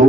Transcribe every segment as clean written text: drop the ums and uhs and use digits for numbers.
2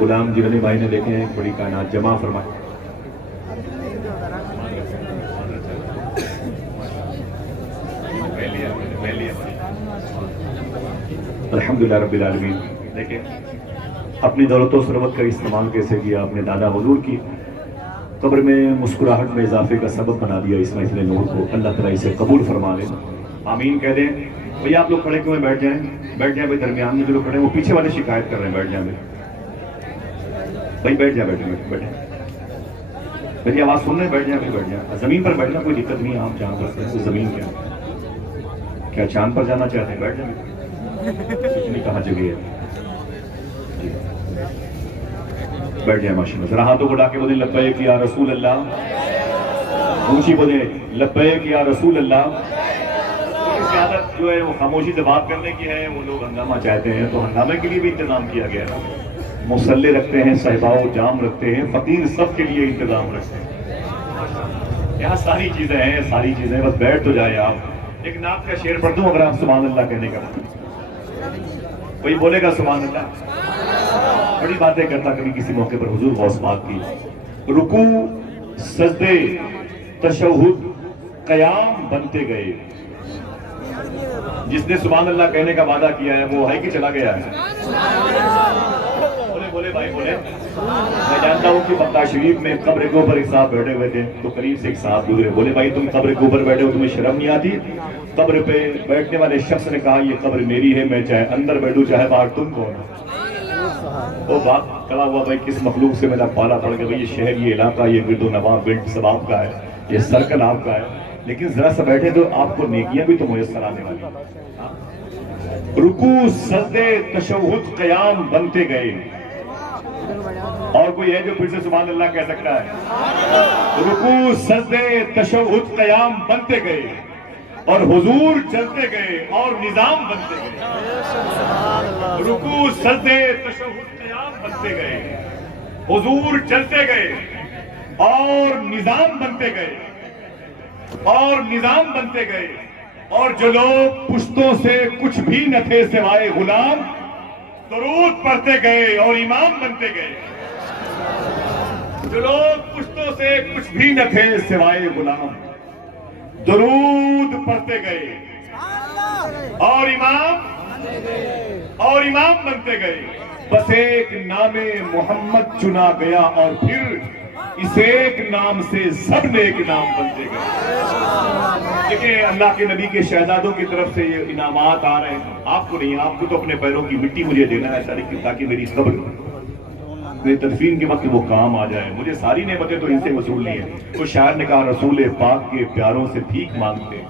Ghulam Gionee بھائی نے دیکھے ہیں بڑی کائنات جمع فرمائے. الحمدللہ رب العالمین. دیکھیں اپنی دولت و ثروت کا استعمال کیسے کیا. اپنے دادا حضور کی قبر میں مسکراہٹ میں اضافے کا سبب بنا دیا اس محفل نور کو. اللہ تعالیٰ اسے قبول فرما لے. آمین کہہ دیں. بھئی آپ لوگ کھڑے کیوں ہیں؟ بیٹھ جائیں بھائی. درمیان میں جو لوگ کھڑے ہیں وہ پیچھے والے شکایت کر رہے ہیں. بیٹھ جائیں بھائی بیٹھ جائیں. میری آواز سن رہے ہیں؟ بیٹھ جائیں. زمین پر بیٹھنا کوئی دقت نہیں ہے. آپ جہاں پر زمین کیا چاند پر جانا چاہتے ہیں؟ بیٹھ جائیں. اتنی کہاں جگہ ہے؟ بیٹھ جائیں. ماشاء اللہ. ذرا ہاتھوں کو اٹھا کے بولیں لبیک یا رسول اللہ. اونچی بولیں لبیک یا رسول اللہ. اس کی عادت جو ہے وہ خاموشی سے بات کرنے کی ہے. وہ لوگ ہنگامہ چاہتے ہیں تو ہنگامے کے لیے بھی انتظام کیا گیا ہے. مصلے رکھتے ہیں, صحباء و جام رکھتے ہیں, فقیر سب کے لیے انتظام رکھتے ہیں. یہاں ساری چیزیں ہیں, ساری چیزیں. بس بیٹھ تو جائے آپ. ایک نعت کا شعر پڑھ دوں اگر آپ سبحان اللہ کہنے کا کوئی بولے گا سبحان اللہ. بڑی باتیں کرتا کبھی کسی موقع پر حضور غوث پاک کی. رکوع سجدے تشہد قیام بنتے گئے. جس نے سبحان اللہ کہنے کا وعدہ کیا ہے وہ ہے کہ چلا گیا ہے؟ بولے بھائی بولے. میں جانتا ہوں کہ مکہ شریف میں قبر کے اوپر ایک صاحب بیٹھے ہوئے تھے تو قریب سے ایک صاحب گزرے. بولے بھائی تم قبر کے اوپر بیٹھے ہو, تمہیں شرم نہیں آتی؟ قبر پہ بیٹھنے والے شخص نے کہا یہ قبر میری ہے, میں چاہے اندر بیٹھوں چاہے باہر. تم کون ہو؟ وہ بات کھڑا ہوا بھائی کس مخلوق سے میرا پالا پڑ گیا. بھائی یہ شہر, یہ علاقہ, یہ گرد و نواح بلٹ سب آپ کا ہے, یہ سرکل آپ کا ہے, لیکن ذرا سا بیٹھے تو آپ کو نیکیاں بھی تو میسر آنے والی. رکوع سجدے تشہد قیام بنتے گئے. اور کوئی ہے جو پھر سے سبحان اللہ کہہ سکتا ہے؟ رکوع سجدے تشہد قیام بنتے گئے اور حضور چلتے گئے اور نظام بنتے گئے. رکوع سجدے تشہد قیام بنتے گئے, حضور چلتے گئے اور نظام بنتے گئے اور نظام بنتے گئے. اور جو لوگ پشتوں سے کچھ بھی نہ تھے سوائے غلام, درود پڑھتے گئے اور امام بنتے گئے. جو لوگ پشتوں سے کچھ بھی نہ تھے سوائے غلام, درود پڑھتے گئے اور امام بنتے گئے. بس ایک نام محمد چنا گیا اور پھر اس ایک نام سے سب نے ایک نام بنتے گئے. دیکھیں اللہ کے نبی کے شہزادوں کی طرف سے یہ انعامات آ رہے ہیں. آپ کو نہیں, آپ کو تو اپنے پیروں کی مٹی مجھے دینا ہے تاکہ میری قبر میری تدفین کے وقت وہ کام آ جائے. مجھے ساری نعمتیں تو ان سے وصول نہیں ہیں. تو شاعر نے کہا رسول پاک کے پیاروں سے بھیک مانگتے ہیں,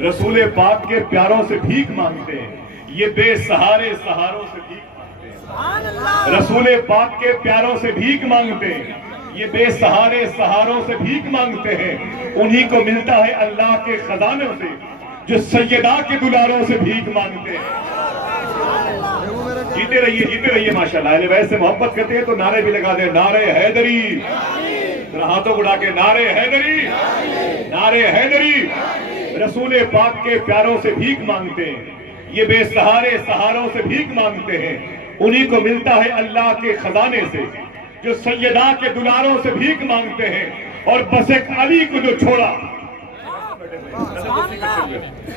رسول پاک کے پیاروں سے بھیک مانگتے ہیں, یہ بے سہارے سہاروں سے بھیک مانگتے ہیں. رسول پاک کے پیاروں سے بھیک مانگتے ہیں, یہ بے سہارے سہاروں سے بھیک مانگتے ہیں. انہی کو ملتا ہے اللہ کے خزانوں سے جو سیدہ کے دلاروں سے بھیک مانگتے ہیں. جیتے رہیے ماشاءاللہ. اہل بیت سے محبت کرتے ہیں تو نعرے بھی لگا دیں, نعرے حیدری. ہاتھوں اڑا کے نعرے حیدری, نعرے حیدری. رسول پاک کے پیاروں سے بھیک مانگتے ہیں, یہ بے سہارے سہاروں سے بھیک مانگتے ہیں. انہی کو ملتا ہے اللہ کے خزانے سے جو سیدہ کے دلاروں سے بھیک مانگتے ہیں. اور بس ایک علی کو جو چھوڑا,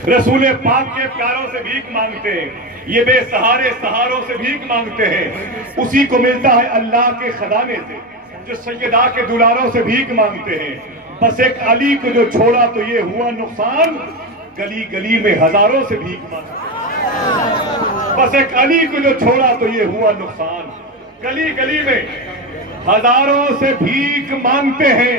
رسول پاک کے پیاروں سے بھیک مانگتے ہیں, یہ بے سہارے سہاروں سے بھیک مانگتے ہیں. اسی کو ملتا ہے اللہ کے خزانے سے جو سیدہ کے دلاروں سے بھیک مانگتے ہیں. بس ایک علی کو جو چھوڑا تو یہ ہوا نقصان, گلی گلی میں ہزاروں سے بھیک مانگتے ہیں. بس ایک علی کو جو چھوڑا تو یہ ہوا نقصان, گلی گلی میں ہزاروں سے بھیک مانگتے ہیں.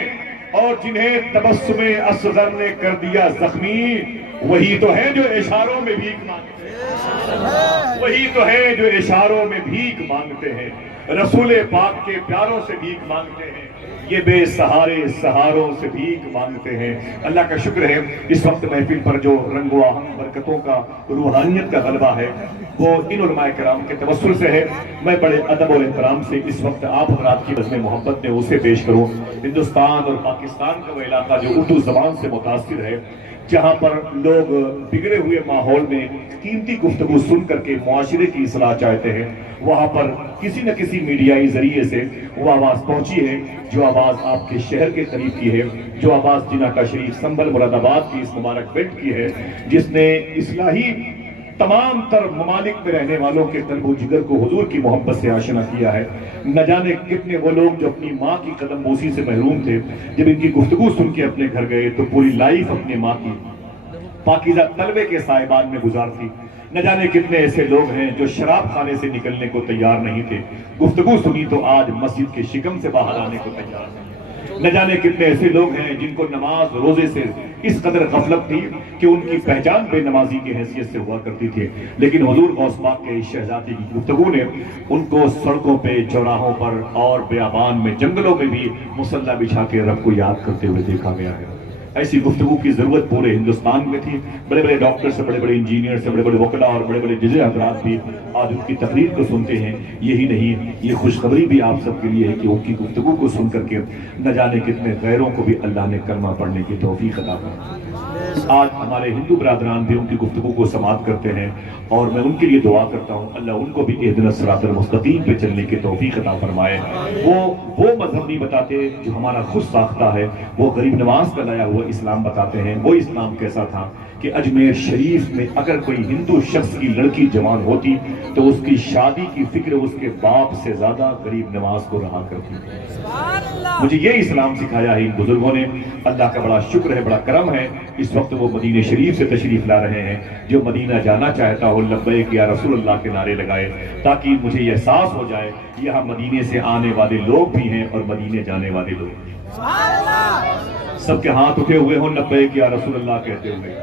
اور جنہیں تبسم اصغر نے کر دیا زخمی, وہی تو ہے جو اشاروں میں بھیک مانگتے ہیں, وہی تو ہے جو اشاروں میں بھیک مانگتے ہیں. رسول پاک کے پیاروں سے بھیک مانگتے ہیں, یہ بے سہارے سہاروں سے بھیک مانگتے ہیں. اللہ کا شکر ہے اس وقت محفل پر جو رنگ و آہن برکتوں کا روحانیت کا غلبہ ہے وہ ان علماء کرام کے توسل سے ہے. میں بڑے ادب اور احترام سے اس وقت آپ حضرات کی بزم محبت میں اسے پیش کروں. ہندوستان اور پاکستان کا وہ علاقہ جو اردو زبان سے متاثر ہے, جہاں پر لوگ بگڑے ہوئے ماحول میں قیمتی گفتگو سن کر کے معاشرے کی اصلاح چاہتے ہیں، وہاں پر کسی نہ کسی میڈیائی ذریعے سے وہ آواز پہنچی ہے، جو آواز آپ کے شہر کے قریب کی ہے، جو آواز جناح کا شریف سنبھل مراد آباد کی اس مبارک بیلٹ کی ہے، جس نے اصلاحی تمام تر ممالک میں رہنے والوں کے قلب و جگر کو حضور کی محبت سے آشنا کیا ہے۔ نہ جانے کتنے وہ لوگ جو اپنی ماں کی قدم بوسی سے محروم تھے، جب ان کی گفتگو سن کے اپنے گھر گئے تو پوری لائف اپنی ماں کی پاکیزہ تلوے کے سائبان میں گزارتی۔ نہ جانے کتنے ایسے لوگ ہیں جو شراب خانے سے نکلنے کو تیار نہیں تھے، گفتگو سنی تو آج مسجد کے شکم سے باہر آنے کو تیار ہیں۔ نہ جانے کتنے ایسے لوگ ہیں جن کو نماز روزے سے اس قدر غفلت تھی کہ ان کی پہچان بے نمازی کی حیثیت سے ہوا کرتی تھی، لیکن حضور غوث پاک کے اس شہزادی کی گفتگو نے ان کو سڑکوں پہ، چوراہوں پر اور بیابان میں، جنگلوں میں بھی مصلی بچھا کے رب کو یاد کرتے ہوئے دیکھا گیا ہے۔ ایسی گفتگو کی ضرورت پورے ہندوستان میں تھی۔ بڑے بڑے ڈاکٹر سے، بڑے بڑے انجینئر سے، بڑے بڑے وکلاء اور بڑے بڑے جج حضرات بھی آج ان کی تقریر کو سنتے ہیں۔ یہی نہیں، یہ خوشخبری بھی آپ سب کے لیے ہے کہ ان کی گفتگو کو سن کر کے نہ جانے کتنے غیروں کو بھی اللہ نے کلمہ پڑھنے کی توفیق عطا فرمائی۔ آج ہمارے ہندو برادران بھی ان کی گفتگو کو سماعت کرتے ہیں، اور میں ان کے لیے دعا کرتا ہوں اللہ ان کو بھی اہدنا الصراط المستقیم پہ چلنے کی توفیق عطا فرمائے۔ وہ مذہب نہیں بتاتے جو ہمارا خود ساختہ ہے، وہ غریب نواز کا لایا ہوا اسلام بتاتے ہیں۔ وہ اسلام کیسا تھا کہ اجمیر شریف میں اگر کوئی ہندو شخص کی لڑکی جوان ہوتی تو اس کی شادی کی فکر اس کے باپ سے زیادہ غریب نواز کو رہا کرتی تھی۔ مجھے یہ اسلام سکھایا ہے ان بزرگوں نے۔ اللہ کا بڑا شکر ہے، بڑا کرم ہے، اس وقت وہ مدینہ شریف سے تشریف لا رہے ہیں۔ جو مدینہ جانا چاہتا ہو لبیک یا رسول اللہ کے نعرے لگائے، تاکہ مجھے یہ احساس ہو جائے یہاں مدینے سے آنے والے لوگ بھی ہیں اور مدینے جانے والے لوگ بھی ہیں۔ سب کے ہاتھ اٹھے ہوئے ہوں لبیک یا رسول اللہ کہتے ہوئے،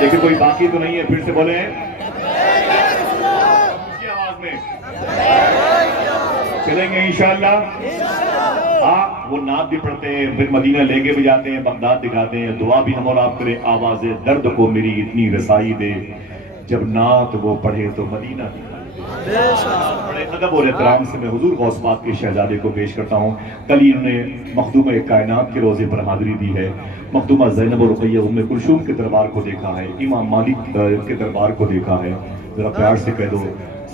لیکن کوئی باقی تو نہیں ہے، پھر سے بولیں اسی آواز میں چلیں گے انشاءاللہ۔ وہ نعت بھی پڑھتے ہیں، پھر مدینہ لے کے بھی جاتے ہیں، بغداد دکھاتے ہیں، دعا بھی ہم اور آپ کریں، آواز درد کو میری اتنی رسائی دے، جب نعت وہ پڑھے تو مدینہ بڑے ادب اور احترام سے میں حضور غوث پاک کے شہزادے کو پیش کرتا ہوں۔ کل ہی انہوں نے مخدومہ کائنات کے روزے پر حاضری دی ہے، مخدومہ زینب و رقیہ ام کلثوم کے دربار کو دیکھا ہے، امام مالک کے دربار کو دیکھا ہے۔ ذرا پیار سے کہہ دو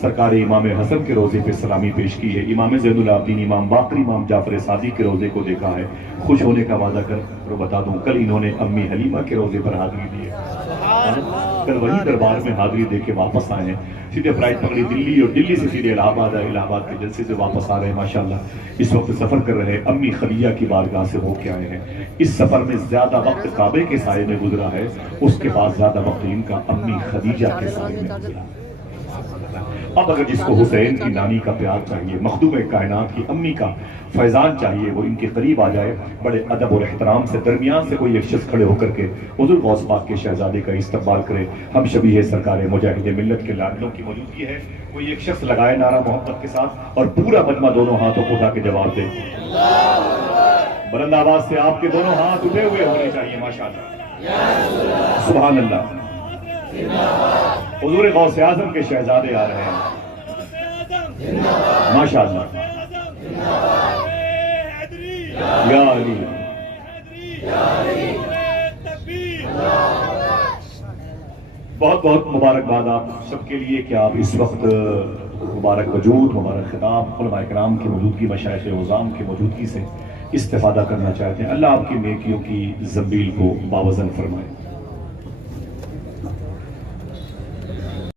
سرکار امام حسن کے روزے پہ سلامی پیش کی ہے، امام زین العابدین، امام باقر، امام جعفر صادق کے روزے کو دیکھا ہے۔ خوش ہونے کا وعدہ کر بتا دوں، کل انہوں نے امی حلیمہ کے روزے پر حاضری دی ہے، کل وہی دربار میں حاضری دے کے واپس آئے ہیں۔ سیدھے فلائٹ پکڑی دلی، اور دلی سے سیدھے الہ آباد آئے، الہ آباد کے جلسے سے واپس آ رہے ہیں ماشاءاللہ۔ اس وقت سفر کر رہے ہیں، امی خدیجہ کی بارگاہ سے ہو کے آئے ہیں۔ اس سفر میں زیادہ وقت کعبے کے سائے میں گزرا ہے، اس کے بعد زیادہ وقت ان کا امی خدیجہ کے سائے میں گزرا ہے۔ اب اگر جس کو حسین کی نانی کا پیار چاہیے، مخدوم کائنات کی امی کا فیضان چاہیے، وہ ان کے قریب آ جائے، بڑے ادب اور احترام سے درمیان سے کوئی ایک شخص کھڑے ہو کر کے حضور غوث پاک کے شہزادے کا استقبال کرے۔ ہم شبیہ سرکار مجاہد ملت کے لاڈلوں کی موجودگی ہے، کوئی ایک شخص لگائے نعرہ محبت کے ساتھ، اور پورا مجمع دونوں ہاتھوں کو اٹھا کے جواب دے۔ بلند آواز سے آپ کے دونوں ہاتھ اٹھے ہوئے ہونے چاہیے ماشاءاللہ، سبحان اللہ۔ حضور غوث اعظم کے شہزادے آ رہے ہیں ماشاءاللہ، یا علی۔ بہت بہت مبارکباد آپ سب کے لیے کہ آپ اس وقت مبارک وجود، مبارک خطاب، علماء کرام کی موجودگی، مشائخ عظام کی موجودگی سے استفادہ کرنا چاہتے ہیں۔ اللہ آپ کی نیکیوں کی زنبیل کو باوزن فرمائے۔